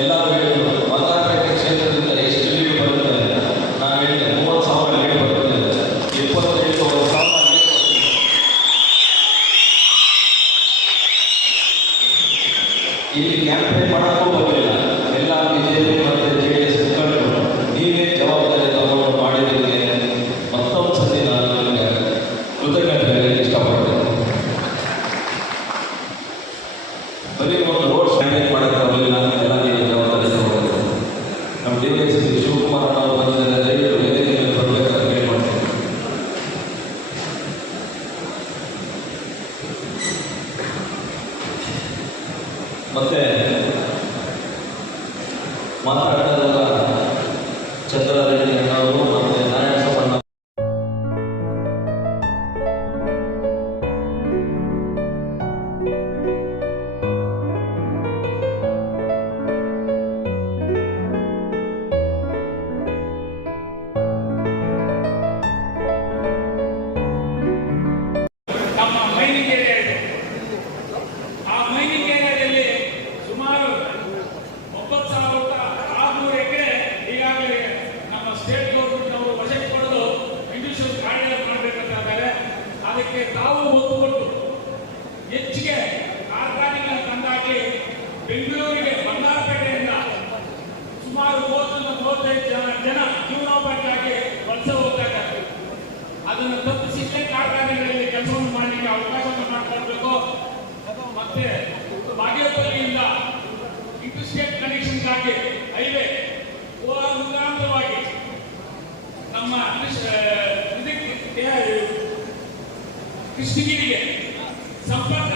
ಎಲ್ಲರೂ ಹೇಳಿದ್ರು ಮತಪೇಟೆ ಕ್ಷೇತ್ರದಿಂದ ಎಷ್ಟು ಲೀಡ್ ಬರುತ್ತೆ? ನಾನು ಹೇಳಿದೆ 30,000 ಲೀಡ್ ಬರುತ್ತೆ, 25,000 ಇಲ್ಲಿ ಕ್ಯಾಂಪೇನ್ ಮಾಡೋಕ್ಕೂ ಬರಲಿಲ್ಲ. ಎಲ್ಲ ಬಿಜೆಪಿ ಮತ್ತು JDS ಮುಖಂಡರು ನೀವೇ ಜವಾಬ್ದಾರಿ ತಗೊಂಡು ಮಾಡಿದ್ದಕ್ಕೆ ಮತ್ತೊಂದು ಸತಿ ನಾನು ನಿಮಗೆ ಕೃತಜ್ಞತೆ ಹೇಳಲಿಕ್ಕೆ ಇಷ್ಟಪಡ್ತೇನೆ. ಬರೀ ಒಂದು ರೋಡ್ ಕ್ಯಾಂಪೇನ್ ಮಾಡೋಕ್ಕೆ ಬರಲಿಲ್ಲ, ಎಲ್ಲ ನೀವೇ ಜವಾಬ್ದಾರಿ ತಗೊಂಡಿದ್ದೀವಿ. ನಮ್ಮ DYSP ಶಿವಕುಮಾರ್ ಅವರು ಬಂದಿದ್ದಾರೆ, ದಯವಿಟ್ಟು ವೇದಿಕೆ ಮೇಲೆ ಬರಬೇಕಂತ ಕೇಳ್ಕೊಳ್ತೇನೆ. ಮತ್ತೆ ಮಾತಾಡ್ತಾರಲ್ಲ ಚಂದ್ರಾರೆಡ್ಡಿ ಅಣ್ಣವರು ಮತ್ತೆ ನಾರಾಯಣ ಸೋಮಣ್ಣ ನಮ್ಮ ಮೈನಿಂಗ್ ಏರಿಯಾ ಇದೆ. ಆ ಮೈನಿಂಗ್ ಏರಿಯಾದಲ್ಲಿ ಸುಮಾರು 9,600 ಎಕರೆ ಈಗಾಗಲೇ ನಮ್ಮ ಸ್ಟೇಟ್ ಗೌರ್ಮೆಂಟ್ ಅವರು ವಶಕ್ಕೆ ಪಡೆದು ಇಂಡಿವಿಜುವಲ್ ಕಾರ್ಡ್ ಮಾಡಬೇಕಂತ ಇದ್ದಾರೆ. ಅದಕ್ಕೆ ತಾವು ಒತ್ತು ಕೊಟ್ಟು ಹೆಚ್ಚಿಗೆ ಕಾರ್ಖಾನೆಗಳ ತಂದಾಕಿ ಬೆಂಗಳೂರಿಗೆ ಬಂಗಾರಪೇಟೆಯಿಂದ ಸುಮಾರು 30-35 ಜನ ಜೀವನೋಪಾಯಕ್ಕಾಗಿ ವಲಸೆ ಹೋಗ್ತಾ ಇದ್ದಾರೆ. ಅದನ್ನು ತಪ್ಪಿಸಿದ್ದೇ ಕಾರ್ಖಾನೆಗಳಲ್ಲಿ ಕೆಲಸವನ್ನು ಮಾಡಲಿಕ್ಕೆ ಅವಕಾಶವನ್ನು ಮಾಡಿಕೊಡ್ಬೇಕು. ಮತ್ತೆ ಬಾಗೇಪಲ್ಲಿಯಿಂದ ಇಂಟರ್ ಸ್ಟೇಟ್ ಕನೆಕ್ಷನ್ಗಾಗಿ ಹೈವೇ ಮುಖಾಂತರವಾಗಿ ನಮ್ಮ ಕೃಷ್ಣಗಿರಿಗೆ ಸಂಪರ್ಕ